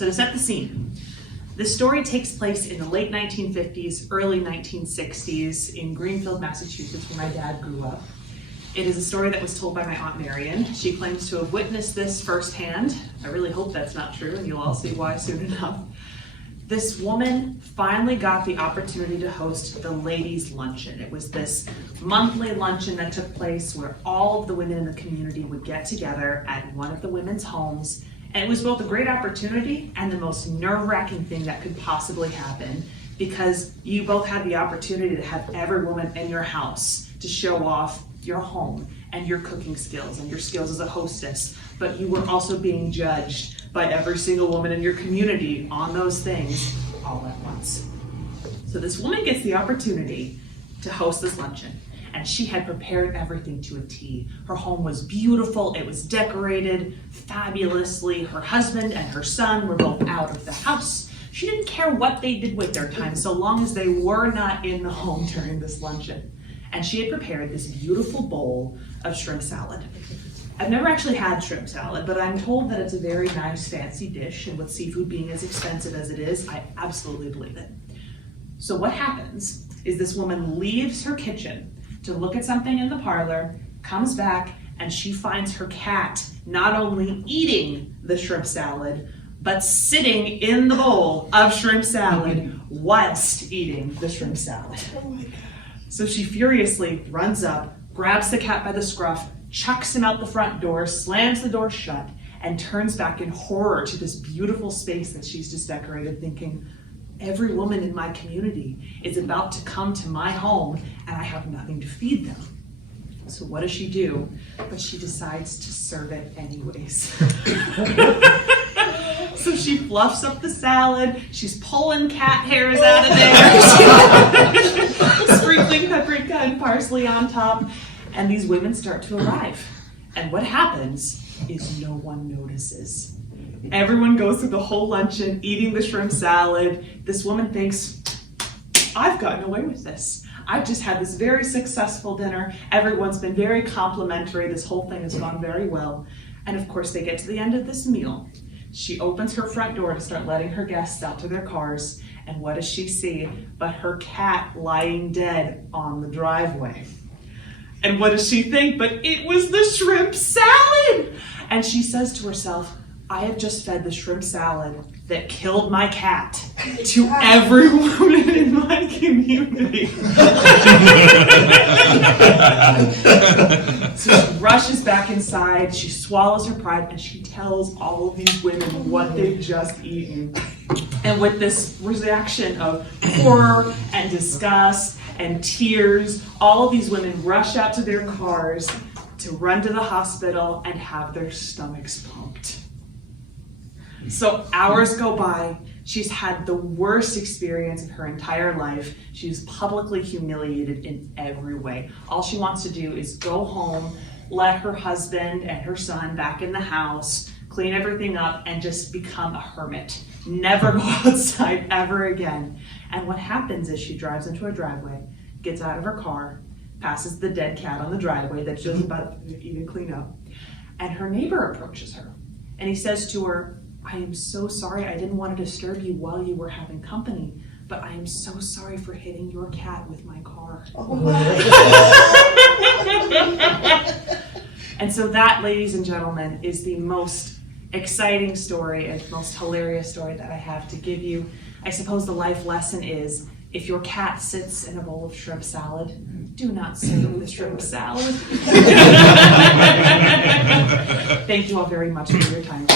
So to set the scene, this story takes place in the late 1950s, early 1960s in Greenfield, Massachusetts, where my dad grew up. It is a story that was told by my Aunt Marion. She claims to have witnessed this firsthand. I really hope that's not true, and you'll all see why soon enough. This woman finally got the opportunity to host the ladies' luncheon. It was this monthly luncheon that took place where all of the women in the community would get together at one of the women's homes. And it was both a great opportunity and the most nerve-wracking thing that could possibly happen, because you both had the opportunity to have every woman in your house to show off your home and your cooking skills and your skills as a hostess, but you were also being judged by every single woman in your community on those things all at once. So this woman gets the opportunity to host this luncheon, and she had prepared everything to a T. Her home was beautiful, it was decorated fabulously. Her husband and her son were both out of the house. She didn't care what they did with their time, so long as they were not in the home during this luncheon. And she had prepared this beautiful bowl of shrimp salad. I've never actually had shrimp salad, but I'm told that it's a very nice, fancy dish, and with seafood being as expensive as it is, I absolutely believe it. So what happens is this woman leaves her kitchen to look at something in the parlor, comes back, and she finds her cat not only eating the shrimp salad, but sitting in the bowl of shrimp salad whilst eating the shrimp salad. Oh my God. So she furiously runs up, grabs the cat by the scruff, chucks him out the front door, slams the door shut, and turns back in horror to this beautiful space that she's just decorated, thinking, every woman in my community is about to come to my home and I have nothing to feed them. So what does she do? But she decides to serve it anyways. So she fluffs up the salad, she's pulling cat hairs out of there, sprinkling paprika and parsley on top, and these women start to arrive. And what happens is no one notices. Everyone goes through the whole luncheon eating the shrimp salad. This woman thinks, I've gotten away with this. I've just had this very successful dinner. Everyone's been very complimentary. This whole thing has gone very well. And of course, they get to the end of this meal. She opens her front door to start letting her guests out to their cars. And what does she see but her cat lying dead on the driveway? And what does she think? But it was the shrimp salad! And she says to herself, I have just fed the shrimp salad that killed my cat to every woman in my community. So she rushes back inside, she swallows her pride, and she tells all of these women what they've just eaten. And with this reaction of horror and disgust and tears, all of these women rush out to their cars to run to the hospital and have their stomachs pumped. So hours go by. She's had the worst experience of her entire life. She's publicly humiliated in every way. All she wants to do is go home, let her husband and her son back in the house, clean everything up, and just become a hermit. Never go outside ever again. And what happens is she drives into a driveway, gets out of her car, passes the dead cat on the driveway that she's about to even clean up, and her neighbor approaches her. And he says to her, I am so sorry, I didn't want to disturb you while you were having company, but I am so sorry for hitting your cat with my car. And so that, ladies and gentlemen, is the most exciting story and most hilarious story that I have to give you. I suppose the life lesson is, if your cat sits in a bowl of shrimp salad, do not serve the shrimp salad. Thank you all very much for your time.